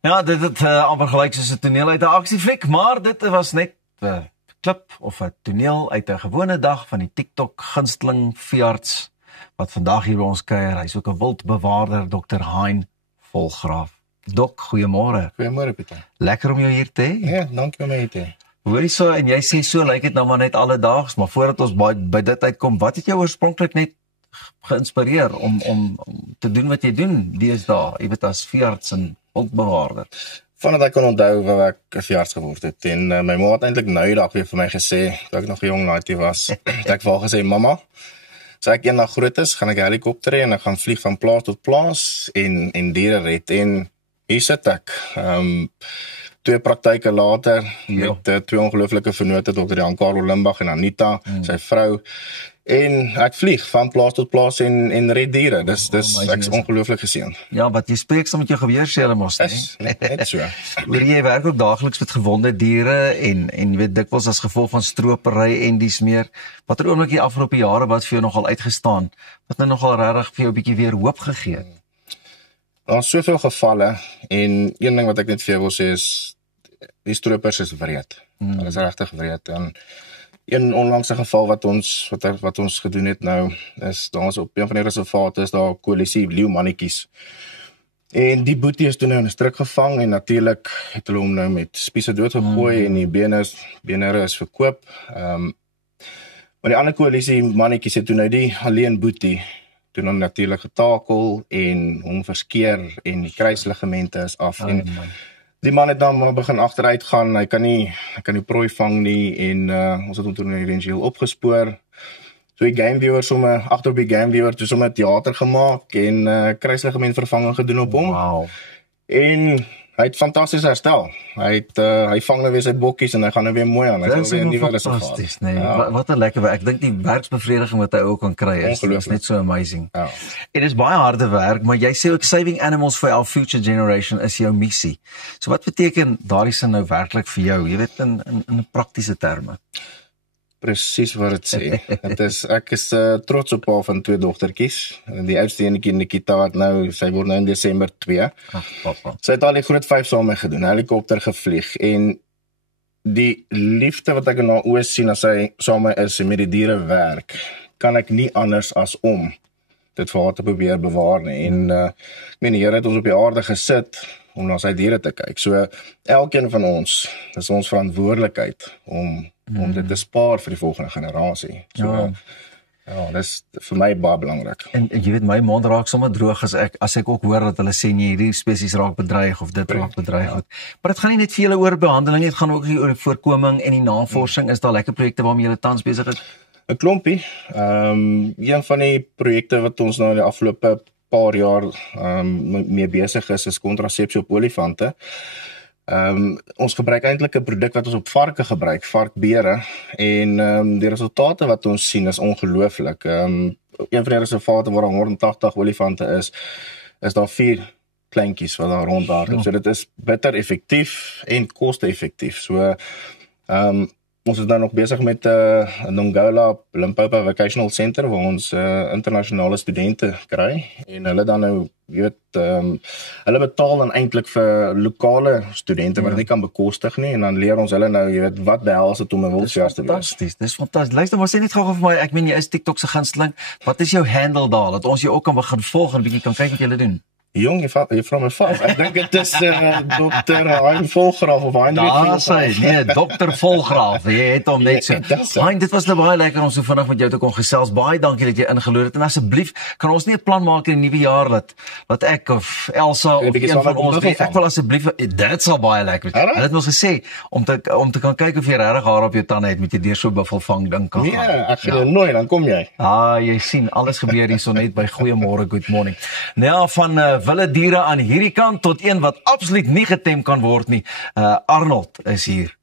Ja, dit het amper gelyk soos 'n toneel uit 'n aksiefliek, maar dit was net 'n klip of 'n toneel uit 'n gewone dag van die TikTok gunsteling veearts wat vandag hier by ons kuier. Hy's ook 'n wildbewaarder, Dr. Hein Volgraaf. Dok, goeiemôre. Goeiemôre, Pieter. Lekker om jou hier te hê. Ja, dankie om hier te hê. Hoorie so, en jy sê so lyk dit nou maar net alledaags, maar voordat ons by dit uitkom, wat het jou oorspronklik net geïnspireer om te doen wat jy doen deesdae, jy weet, as veearts en wildbewaarder? Vandat ek kon onthou waar ek 'n veearts geword het en my ma het eintlik nou eendag weer vir my gesê, toe ek nog 'n jong laaitjie was, het ek vir haar gesê, mamma, as ek eendag groot is, gaan ek helikopter hê en ek gaan vlieg van plaas tot plaas en diere red. En hier sit ek, 2 praktyke later, met 2 ongelooflike vennote, Dr. Jan Karel Limbach en Anita, sy vrou, en ek vlieg van plaas tot plaas en red diere. Ek is ongelooflik geseën. Ja, wat jy spreek saam met jou geweersele mos, net so. Jy werk ook daagliks met gewonde diere en jy weet dikwels as gevolg van stropery en dies meer. Wat er ook die afgelope jare wat vir jou nogal uitgestaan, wat nou nogal regtig vir jou 'n bietjie weer hoop gegee het? Daar is soveel gevalle en een ding wat ek net vir jou wil sê is die stroopers is wreed. Hulle is regtig wreed. En een onlangse geval wat ons gedoen het nou, is daar is op een van die reservate is daar 'n koalisie leeumannetjies. En die boetie is toe nou in 'n struik gevang en natuurlik het hulle hom nou met spiese doodgegooi en die bene is verkoop. Maar die ander koalisie mannetjies het toe nou die alleen boetie toe nou natuurlik getakel en hom verskeer en die kruisligamente is af. En die man het dan maar begin agteruit gaan, hy kan nie prooi vang nie en ons het hom toe eventueel opgespoor. So die gameviewer somme agter op die gameviewer toe somme teater gemaak en kruisligament vervanging gedoen op hom. Wow. En hy het fantasties herstel. Hy vang nou weer sy bokkies en hy gaan nou weer mooi aan. Hy Dit is fantasties, nee. Ja. Wat 'n lekker werk. Ek dink die werksbevrediging wat hy ook kan kry is net so amazing. Ja. Dit is baie harde werk, maar jy sê ook saving animals for our future generation is jou missie. So wat beteken daardie sin nou werklik vir jou? Jy weet in praktiese terme. Presies wat dit sê. Ek is trots op haar van 2 dogtertjies. Die oudste enetjie Nikita wat nou, sy word nou in Desember 2. Papa. Sy het al die groot 5 saam mee gedoen, helikopter gevlieg en die liefde wat ek in haar oë sien as sy saam mee is en met die diere werk, kan ek nie anders as om dit vir haar te probeer bewaar nie. En ek meen die Here het ons op die aarde gesit om na sy diere te kyk. So elkeen van ons, dis ons verantwoordelikheid om dit te spaar vir die volgende generasie. So ja, dis vir my baie belangrik. En jy weet my mond raak sommer droog as ek ook hoor dat hulle sê nee, hierdie spesies raak bedreig of dit raak bedreig. Maar dit gaan nie net vir julle oor behandeling, dit gaan ook oor die voorkoming en die navorsing. Is daar lekker projekte waarmee julle tans besig is? 'n Klompie. Een van die projekte wat ons nou in die afgelope paar jaar mee besig is kontrasepsie op olifante. Ons gebruik eintlik 'n produk wat ons op varke gebruik, varkbere, en die resultate wat ons sien is ongelooflik. Een van die reservate waar 180 olifante is daar 4 kleintjies wat daar rondhardloop. So dit is bitter effektief en koste-effektief. So ons is nou nog besig met Nongola Limpopo Vocational Center waar ons internasionale studente kry en hulle dan nou hulle betaal dan eintlik vir lokale studente wat dit nie kan bekostig nie en dan leer ons hulle nou, jy weet, wat behels dit om 'n wildveearts te wees. Fantasties, dis fantasties. Luister, maar sê net gou vir my, ek meen jy is TikTok se gunsteling. Wat is jou handle daar dat ons jou ook kan begin volg en 'n bietjie kan kyk wat jy doen? Jong, jy vra my vas. Ek dink dit is Dr. Hein Volgraaf of Hein. Daar sê, nee, Dr. Volgraaf. Jy het hom net so. Hein, dit was nou baie lekker om so vinnig met jou te kon gesels. Baie dankie dat jy ingeloer het. En asseblief, kan ons nie 'n plan maak in die nuwe jaar dat ek of Elsa of een van ons, ek wil asseblief, dit sal baie lekker wees. Hulle het ons gesê om te kan kyk of jy regtig haar op jou tande het met jy deur so buffelvang ding kan gaan. Nee, ek gaan nooit, dan kom jy. Jy sien, alles gebeur hier so net by Goeiemôre, Good Morning. Nou van wilde diere aan hierdie kant tot een wat absoluut nie getem kan word nie. Arnold is hier.